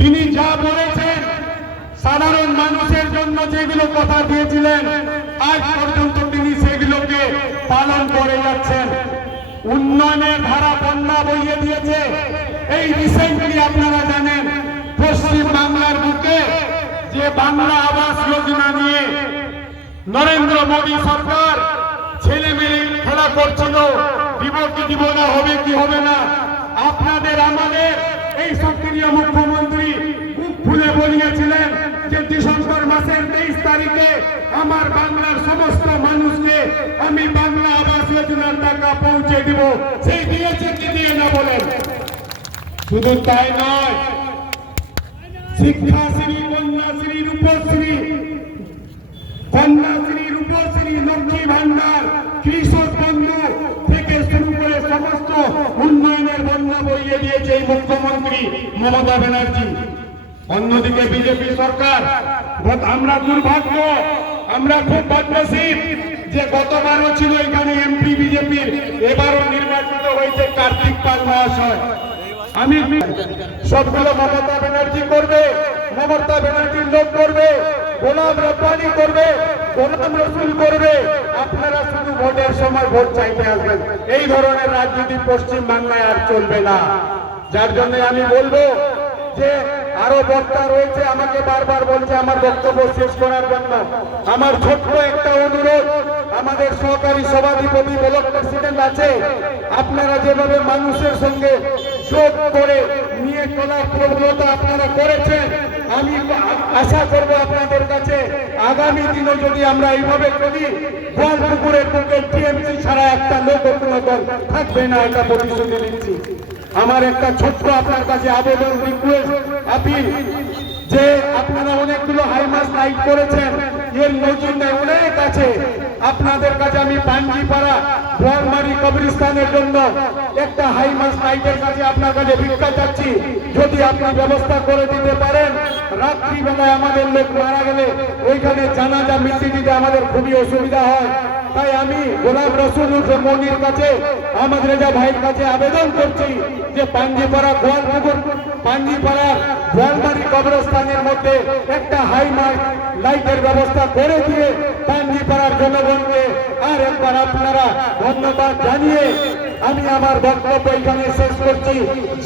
তিনি যা বলেছেন সাধারণ মানুষের জন্য যেগুলো কথা দিয়েছিলেন আজ পর্যন্ত তিনি সেগুলোকে পালন করে যাচ্ছেন। উন্নয়নের ধারা বন্যা বইয়ে দিয়েছে। এই রিসেন্টলি আপনারা জানেন পশ্চিম বাংলার বুকে যে বাংলা আবাস যোজনা নিয়ে নরেন্দ্র মোদী সরকার ছেলে মেয়ে খেলা করছিল, দিব কি দিব না, হবে কি হবে না। আপনাদের আমাদের এই সক্রিয় মুখ্যমন্ত্রী মুখ খুলে বলিয়েছিলেন যে ডিসেম্বর মাসের 23 তারিখে আমার বাংলার সমস্ত মানুষকে আমি বাংলা আবাস যোজনার টাকা পৌঁছে দিব। সেই দিয়েছে কি দিয়ে না বলেন? শুধু তাই নয়, শিক্ষাশ্রী, কন্যাশ্রী, রূপশ্রী, কন্যাশ্রী, রূপশ্রী, লক্ষ্মী ভান্ডার, কৃষক বন্ধু থেকে শুরু করে সমস্ত উন্নয়নের বন্যা বইয়ে দিয়েছে এই মুখ্যমন্ত্রী মমতা ব্যানার্জি। অন্যদিকে বিজেপি সরকার, আমরা দুর্ভাগ্য, আমরা খুব বদনসিব যে গতবারও ছিল এখানে এমপি বিজেপির, এবারও নির্বাচিত হয়েছে কার্তিক পাল মহাশয়। আমি সবগুলো মমতা ব্যানার্জি করবে, মমতা ব্যানার্জির লোক করবে, গোলাম রব্বানি করবে, গোলাম রসুল করবে। আপনারা শুধু ভোটের সময় ভোট চাইতে আসবেন। এই ধরনের রাজনীতি পশ্চিম বাংলায় আর চলবে না। যার জন্য আমি বলবো যে আরো বক্তা রয়েছে, আমাকে বারবার বলছে আমার বক্তব্য শেষ করার জন্য। আমার ছোট্ট একটা অনুরোধ, আমাদের সহকারী সভাধিপতি ব্লক প্রেসিডেন্ট আছে, আপনারা যেভাবে মানুষের সঙ্গে যোগ করে নিয়ে চলার প্রবণতা আপনারা করেছেন, আমি আশা করব আপনাদের কাছে আগামী দিনে যদি আমরা এইভাবে চলি, গোয়ালপুকুরের বুকে টিএমসি ছাড়া একটা লোক কোনো দল থাকবে না, এটা প্রতিশ্রুতি দিচ্ছি। আমার একটা ছোট্ট আপনার কাছে আবেদন, রিকোয়েস্ট, আপিল, যে আপনারা অনেকগুলো হাইমাস লাইট করেছেন, এর নজির নেই, অনেক আছে। আপনাদের কাছে আমি পাঞ্জিপাড়া বোয়ালমারি কবরস্থানের জন্য একটা হাইমাস লাইটের কাছে আপনার কাছে ভিক্ষা চাচ্ছি। যদি আপনি ব্যবস্থা করে দিতে পারেন, রাত্রিবেলায় আমাদের লোক মারা গেলে ওইখানে জানাজা মিটি দিতে আমাদের খুবই অসুবিধা হয়। তাই আমি গোলাম রসুল মনির কাছে, আমাদের রেজা ভাইয়ের কাছে আবেদন করছি যে পাঞ্জিপাড়া গোয়ালপুকুর, পাঞ্জিপাড়ার বোয়ালমারি কবরস্থানের মধ্যে একটা হাইমাস লাইটের ব্যবস্থা করে দিয়ে পাঞ্জিপাড়ার জনগণকে আর একবার আপনারা ধন্যবাদ জানিয়ে আমি আমার বক্তব্য এখানে শেষ করছি।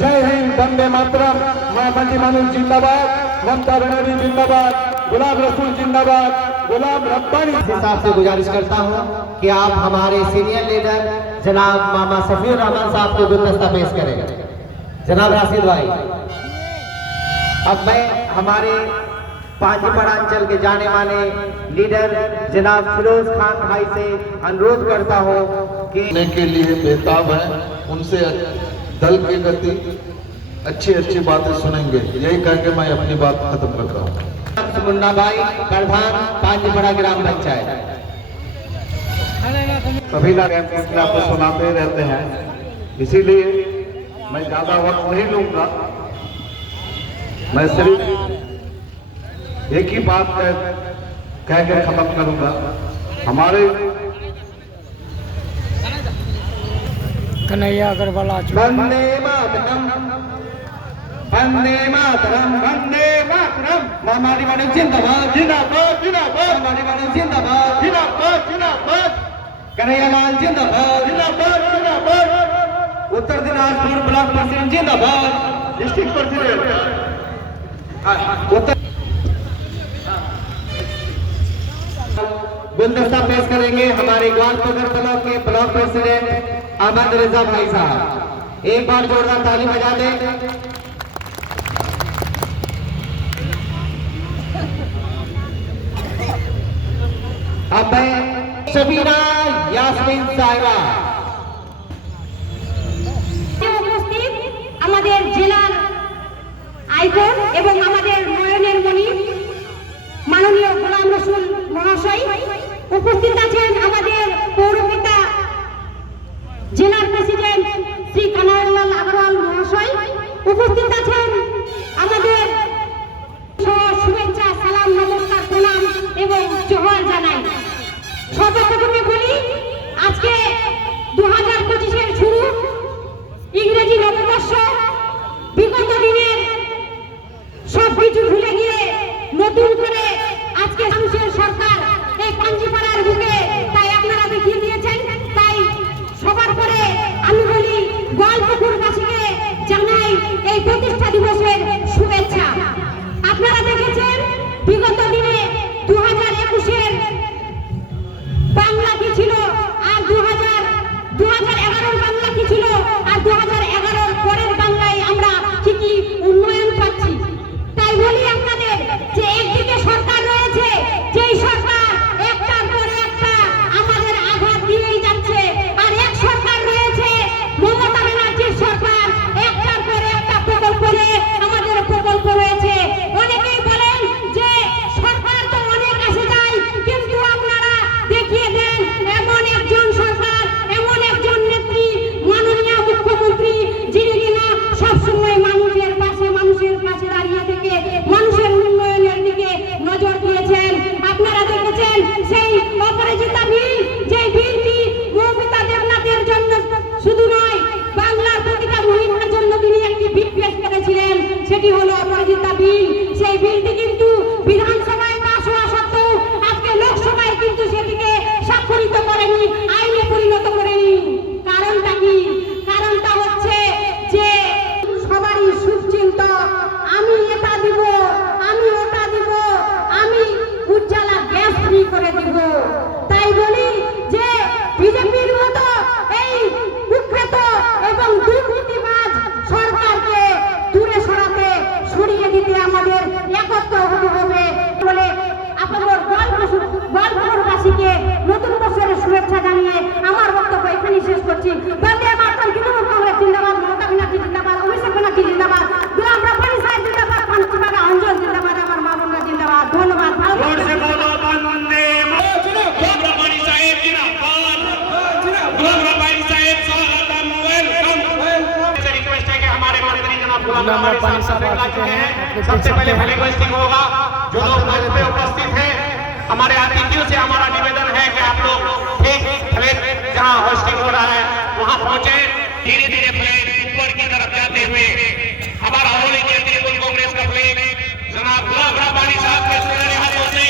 জয় হিন্দ, বন্দে মাতরম, মা মাঝি মানুষ জিন্দাবাদ, মমতা ব্যানার্জি जिंदाबाद, गुलाम रसूल जिंदाबाद, गुलाम रब्बानी। हिसाब से गुजारिश करता हूं कि आप हमारे सीनियर लीडर जनाब मामा सफीर रहमान साहब को गुलदस्ता पेश करें। जनाब राशिद भाई, अब मैं हमारे पांचीपाड़ा अंचल के जाने माने लीडर जनाब फिरोज खान भाई से अनुरोध करता हूं कि के लिए बेताब है, उनसे दल की गति अच्छी अच्छी बातें सुनेंगे। यही कह के मैं अपनी बात खत्म कर रहा हूँ। मुन्ना भाई, प्रधान पांचीपाड़ा ग्राम पंचायत। सभी लोग आपको सुनाते रहते हैं, इसीलिए मैं ज्यादा वक्त नहीं लूंगा। मैं सिर्फ एक ही बात कह के खत्म करूंगा। हमारे कन्हैया अग्रवाल, वंदे मातरम, वंदे मातरम, वंदे मातरम। हमारी मानव जिंदाबाद, जिंदाबाद, जिंदाबाद। हमारी मानव जिंदाबाद, जिंदाबाद, जिंदाबाद। कन्हैया लाल जिंदाबाद, जिंदाबाद, जिंदाबाद। उत्तर दिनाजपुर ब्लॉक प्रेसिडेंट जिंदाबाद, डिस्ट्रिक्ट प्रेसिडेंट उत्तर गुलदस्ता पेश करेंगे हमारे ग्वालपुर ब्लॉक के ब्लॉक प्रेसिडेंट अहमद रजा भाई साहब। एक बार जोरदार ताली बजा दें। अब मैं शबीना यास्मीन साहिबा, উপস্থিত আমাদের জেলার আইকন এবং আমাদের নয়নের মণি মাননীয় গোলাম রসুল মহাশয়, উপস্থিত আছেন আমাদের পৌরপিতা জেলার প্রেসিডেন্ট শ্রী কানাইলাল আগরওয়াল মহাশয়, উপস্থিত আছেন আমাদের শুভেচ্ছা, সালাম, নমস্কার, প্রণাম এবং জোহার জানাই। সর্বপ্রথমে বলি, আজকে 2025-এর শুরু, ইংরেজি নববর্ষ। বিগত দিনের সবকিছু ভুলে গিয়ে নতুন করে আজকে মানুষের সরকার এই পাঞ্জিপাড়ার বুকে তাই আপনারা দেখিয়ে দিয়েছেন। তাই সবার পরে আমি বলি গোয়ালপুকুরবাসীকে জানাই এই প্রতিষ্ঠা দিবসের শুভেচ্ছা। আপনারা দেখেছেন বিগত দিনে 2021-এর বাংলা কি ছিল আর 2011-র বাংলা কি ছিল আর 2011-র পরের বাংলায় আমরা ঠিকই উন্নয়ন পাচ্ছি। তাই বলি আপনাদের যে একদিকে সরকার রয়েছে, যেই সরকার একটার পর একটা আমাদের আঘাত দিয়েই যাচ্ছে, আর এক সরকার রয়েছে মমতা ব্যানার্জির সরকার, একটার পর একটা প্রকল্প নিয়ে আমাদের প্রকল্প রয়েছে। অনেকেই বলেন যে সরকার তো অনেক আসে যায়, কিন্তু আপনারা দেখিয়ে দেন এমন একজন সরকার, এমন একজন নেত্রী, মাননীয় মুখ্যমন্ত্রী, যিনি কিনা সবসময় মানুষের পাশে দাঁড়িয়ে থেকে মানুষের উন্নয়নের দিকে নজর দিয়েছেন। আপনারা দেখেছেন সেই অপরাজিতা বিল, যে বিলটি মৌমিতা দেবনাথের জন্য শুধু নয়, বাংলার প্রতিটা মহিলার জন্য তিনি একটি বিল পেশ করেছিলেন, সেটি হলো অপরাজিতা বিল। সেই বিলটি কিন্তু বিধানসভায় পাশ হওয়া সত্ত্বেও আজকে লোকসভায় কিন্তু সেটিকে স্বাক্ষরিত করেনি, আইনে পরিণত করেনি। কারণটা কি? কারণটা হচ্ছে যে সবারই শুভচিন্তা, আমি এটা দিব, আমি ওটা দিব, আমি উজ্জ্বলা গ্যাস ফ্রি করে দিব। তাই বলি যে বিজেপির মতো এই কুখ্যাত এবং দুর্নীতিবাজ সরকারকে দূরে সরিয়ে দিতে আমাদের একত্র হতে হবে বলে আপনাদের গোয়ালপুকুরবাসীকে নতুন বছরের শুভেচ্ছা জানিয়ে আমার বক্তব্য এখানেই শেষ করছি। বন্দে মাতরম, তৃণমূল কংগ্রেস জিন্দাবাদ, মমতা ব্যানার্জি জিন্দাবাদ, অভিষেক ব্যানার্জি জিন্দাবাদ, গোলাম রব্বানী সাহেব জিন্দাবাদ, পাঞ্চিপাড়া অঞ্চল জিন্দাবাদ, আমার মা বোনরা জিন্দাবাদ। ধন্যবাদ। सबसे पहले फ्लैग होगा। जो लोग मंच पे उपस्थित हैं, हमारे अतिथियों से हमारा निवेदन है कि आप लोग ठीक फ्लैग जहां होस्टिंग हो रहा है वहां पहुंचे। धीरे धीरे फ्लैग ऊपर की तरफ जाते हुए हमारा ऑल इंडिया तृणमूल कांग्रेस का फ्लैग जनाब गुलाम रब्बानी साहब के सुनहरे हाथों से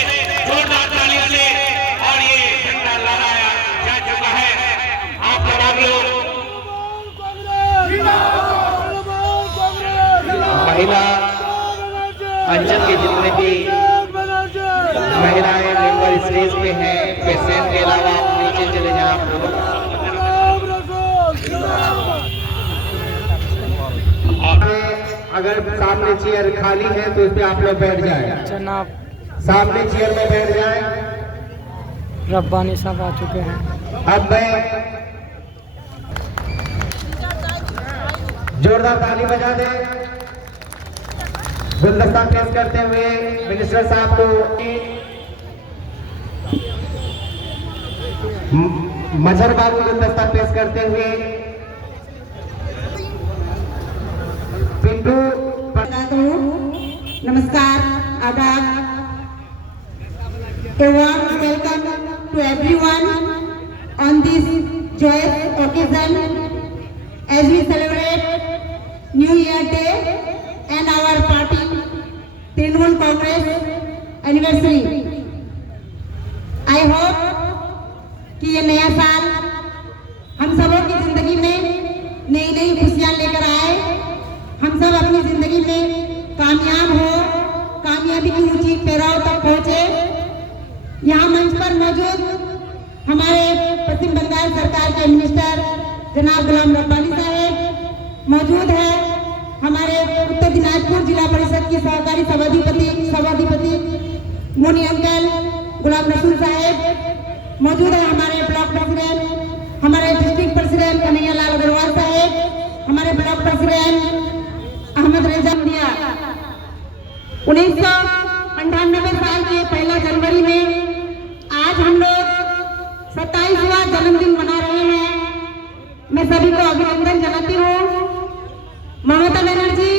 जोरदार तालियों से और ये झंडा लहराया जा चुका है। आप तमाम लोग महिला अंचल के जितने भी महिलाएं मेंबर स्टेज पे हैं, पेशेंट के अलावा आप नीचे चले जाएं। आप लोग अगर सामने चेयर खाली है तो इस पे आप लोग बैठ जाएं। जनाब सामने चेयर में बैठ जाएं। रब्बानी साहब आ चुके हैं। अब मैं जोरदार ताली बजा दें। गुलदस्ता पेश करते हुए मिनिस्टर साहब को मजहर बाबू गुलदस्ता पेश करते हुए पिंटू। नमस्कार, आदाब। A warm welcome to everyone on this joyous occasion as we celebrate New Year Day and our party Trinamool Congress anniversary. I hope कि ये नया साल हम सबों की जिंदगी में नई नई खुशियां लेकर आए। हम सब अपनी जिंदगी में कामयाब हो, कामयाबी की ऊंची पैराव तक पहुंचे। यहाँ मंच पर मौजूद हमारे पश्चिम बंगाल सरकार के मिनिस्टर जनाब गुलाम रब्बानी साहब मौजूद है। हमारे उत्तर दिनाजपुर जिला परिषद की सहकारी सभाधिपति मोनी अंकल गुलाम रसूल साहब मौजूद है। हमारे ब्लॉक प्रेसिडेंट, हमारे डिस्ट्रिक्ट प्रेसिडेंट कन्हैया लाल अग्रवाल साहब, हमारे ब्लॉक प्रेसिडेंट अहमद रेजा मिया। 1998 साल के 1 जनवरी में आज हम लोग 27वां जन्मदिन मना रहे हैं। मैं सभी को अभिनंदन जनाती हूँ। ममता बनर्जी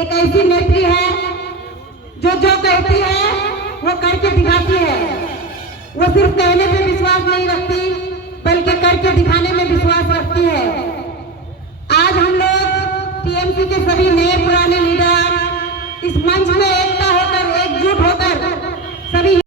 एक ऐसी नेत्री है जो कहती है वो करके दिखाती है। वो सिर्फ कहने पे विश्वास नहीं रखती बल्कि करके दिखाने में विश्वास रखती है। आज हम लोग टीएमसी के सभी नए पुराने लीडर इस मंच में